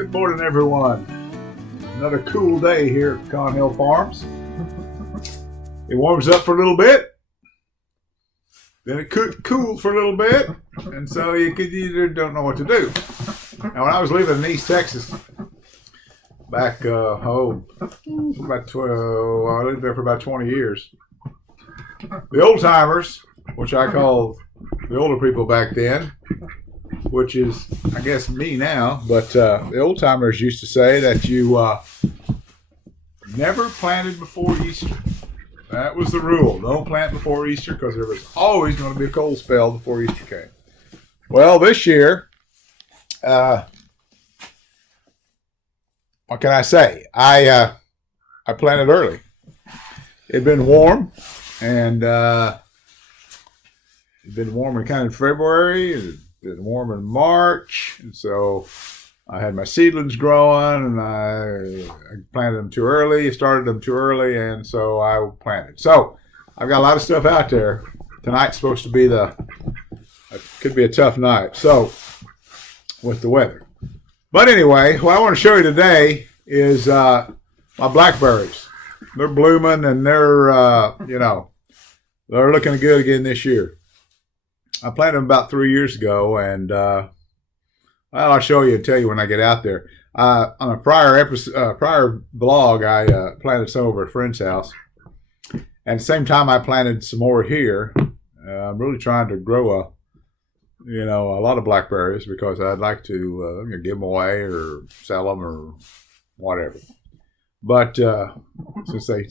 Good morning, everyone. Another cool day here at Con Hill Farms. It warms up for a little bit, then it cooled for a little bit, and so you don't know what to do. Now, when I was living in East Texas, back about 12, I lived there for about 20 years. The old timers, which I call the older people back then, which is, I guess, me now, but the old timers used to say that you never planted before Easter. That was the rule. Don't plant before Easter because there was always going to be a cold spell before Easter came. Well, this year, what can I say? I planted early. It'd been warm, and it'd been warm in kind of February. It'd been warm in March, and so I had my seedlings growing, and I planted them too early, started them too early, and so I planted. So I've got a lot of stuff out there. Tonight's supposed to be could be a tough night, so with the weather. But anyway, what I want to show you today is my blackberries. They're blooming, and they're looking good again this year. I planted them about 3 years ago, and I'll show you and tell you when I get out there. On a prior vlog, I planted some over at a friend's house. And at the same time, I planted some more here. I'm really trying to grow a lot of blackberries because I'd like to give them away or sell them or whatever. But since they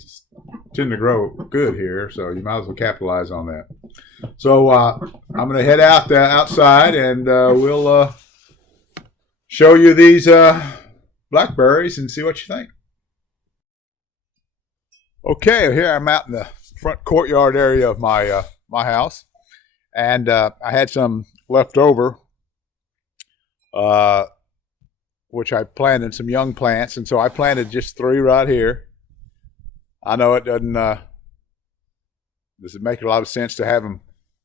tend to grow good here, so you might as well capitalize on that. So I'm going to head outside, and we'll show you these blackberries and see what you think. Okay, here I'm out in the front courtyard area of my house, and I had some left over, which I planted some young plants, and so I planted just 3 right here. I know it doesn't. Does it make a lot of sense to have them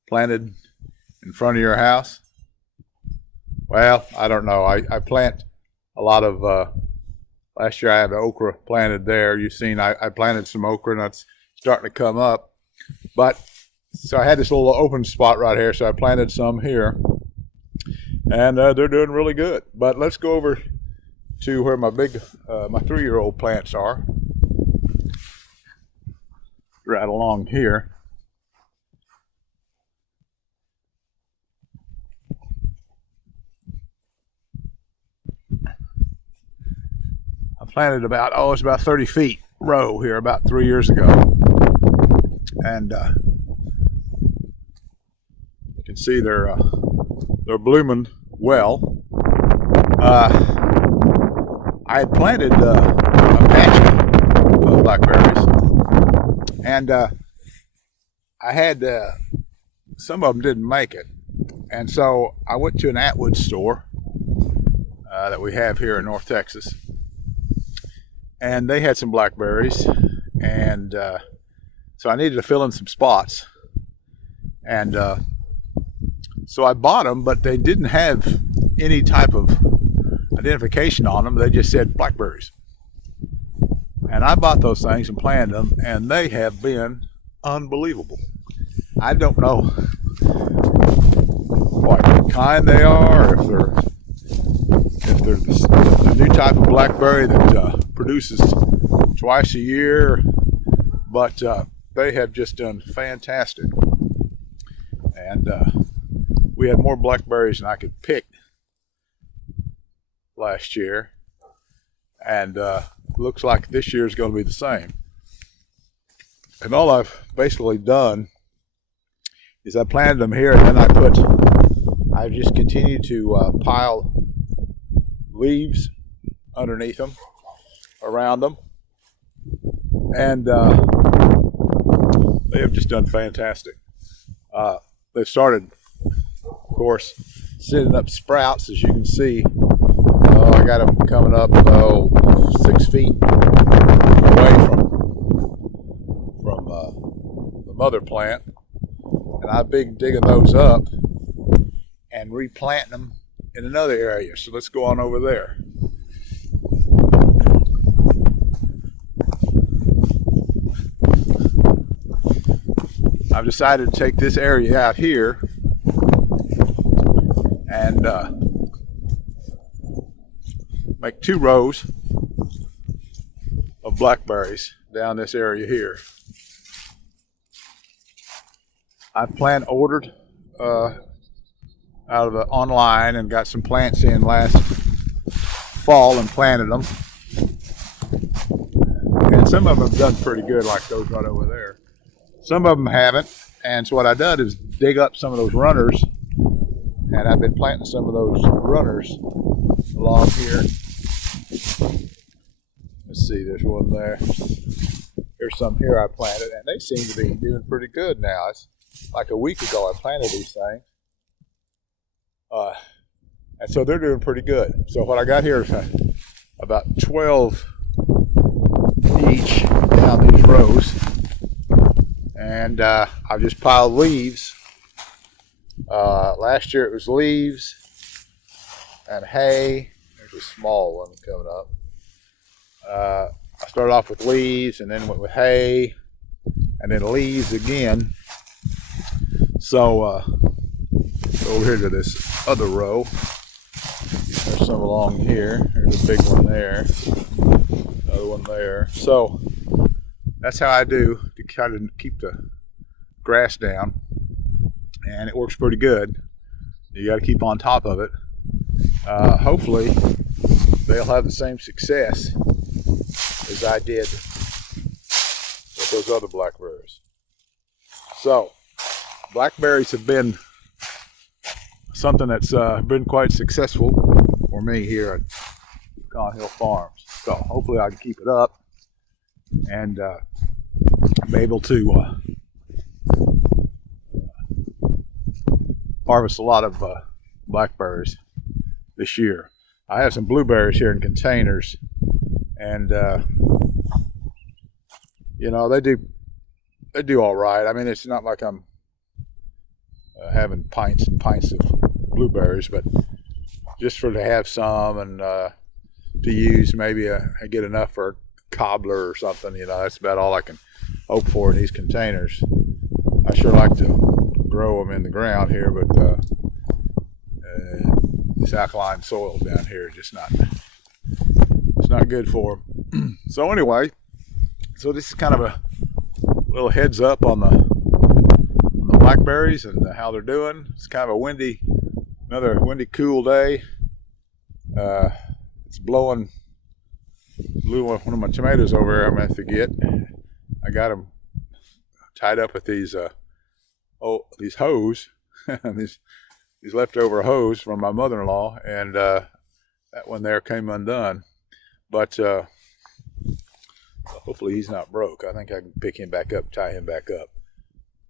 planted in front of your house? Well, I don't know. I plant a lot of. Last year I had okra planted there. You've seen I planted some okra, and it's starting to come up. But so I had this little open spot right here, so I planted some here, and they're doing really good. But let's go over to where my 3-year-old plants are. Right along here. I planted it's about 30 feet row here about 3 years ago. And you can see they're blooming well. I had planted a patch of blackberries, and I had some of them didn't make it, and so I went to an Atwood store that we have here in North Texas, and they had some blackberries, and so I needed to fill in some spots, and so I bought them, but they didn't have any type of identification on them. They just said blackberries. And I bought those things and planted them, and they have been unbelievable. I don't know what kind they are, if they're the new type of blackberry that produces twice a year, but they have just done fantastic. And we had more blackberries than I could pick last year, and looks like this year is going to be the same. And all I've basically done is I planted them here, and then I just continued to pile leaves underneath them, around them, and they have just done fantastic. They've started, of course, sending up sprouts, as you can see. I got them coming up 6 feet away from the mother plant, and I've been digging those up and replanting them in another area. So let's go on over there. I've decided to take this area out here and make 2 rows of blackberries down this area here. I ordered out of the online and got some plants in last fall and planted them. And some of them have done pretty good, like those right over there. Some of them haven't, and so what I've done is dig up some of those runners, and I've been planting some of those runners along here. Let's see, there's one there. There's some here I planted, and they seem to be doing pretty good now. It's like a week ago I planted these things. And so they're doing pretty good. So what I got here is about 12 each down these rows. And I've just piled leaves. Last year it was leaves and hay. There's a small one coming up. I started off with leaves and then went with hay and then leaves again. So over here to this other row. There's some along here. There's a big one there. Another one there. So that's how I do to kind of keep the grass down. And it works pretty good. You got to keep on top of it. Hopefully they'll have the same success as I did with those other blackberries. So blackberries have been something that's been quite successful for me here at Pecan Hill Farms. So hopefully I can keep it up and be able to harvest a lot of blackberries this year. I have some blueberries here in containers, and you know, they do all right. I mean, it's not like I'm having pints and pints of blueberries, but just to have some and to use, maybe I get enough for a cobbler or something. You know, that's about all I can hope for in these containers. I sure like to grow them in the ground here, but this alkaline soil down here is just not good for them. So anyway, so this is kind of a little heads up on the blackberries and how they're doing. It's kind of a another windy, cool day. It's blew one of my tomatoes over here. I'm going to have to get. I got them tied up with these hose, these leftover hose from my mother-in-law, and that one there came undone. But hopefully he's not broke. I think I can pick him back up, tie him back up.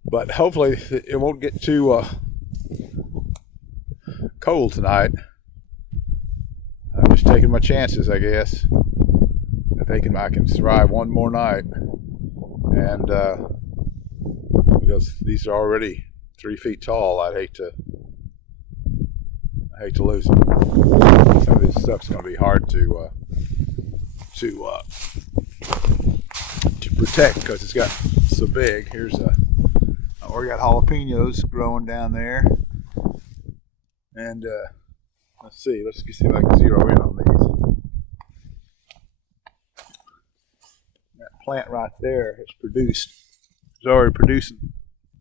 But hopefully it won't get too cold tonight. I'm just taking my chances, I guess. I can survive one more night, and because these are already 3 feet tall, I'd hate to lose them. Some of this stuff's going to be hard to protect because it's got so big. We got jalapenos growing down there, and let's see if I can zero in on these. That plant right there is already producing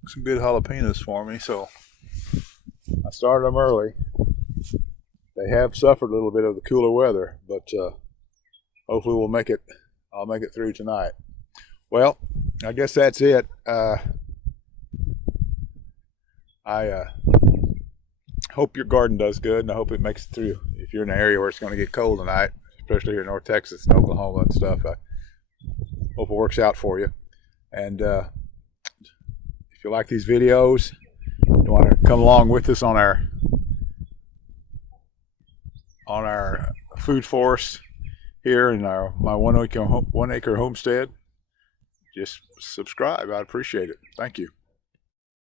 some good jalapenos for me, so I started them early. They have suffered a little bit of the cooler weather, but hopefully I'll make it through tonight. Well, I guess that's it. I hope your garden does good, and I hope it makes it through. If you're in an area where it's going to get cold tonight, especially here in North Texas and Oklahoma and stuff, I hope it works out for you. And if you like these videos, you want to come along with us on our food forest here in my 1 acre homestead, just subscribe. I'd appreciate it. Thank you.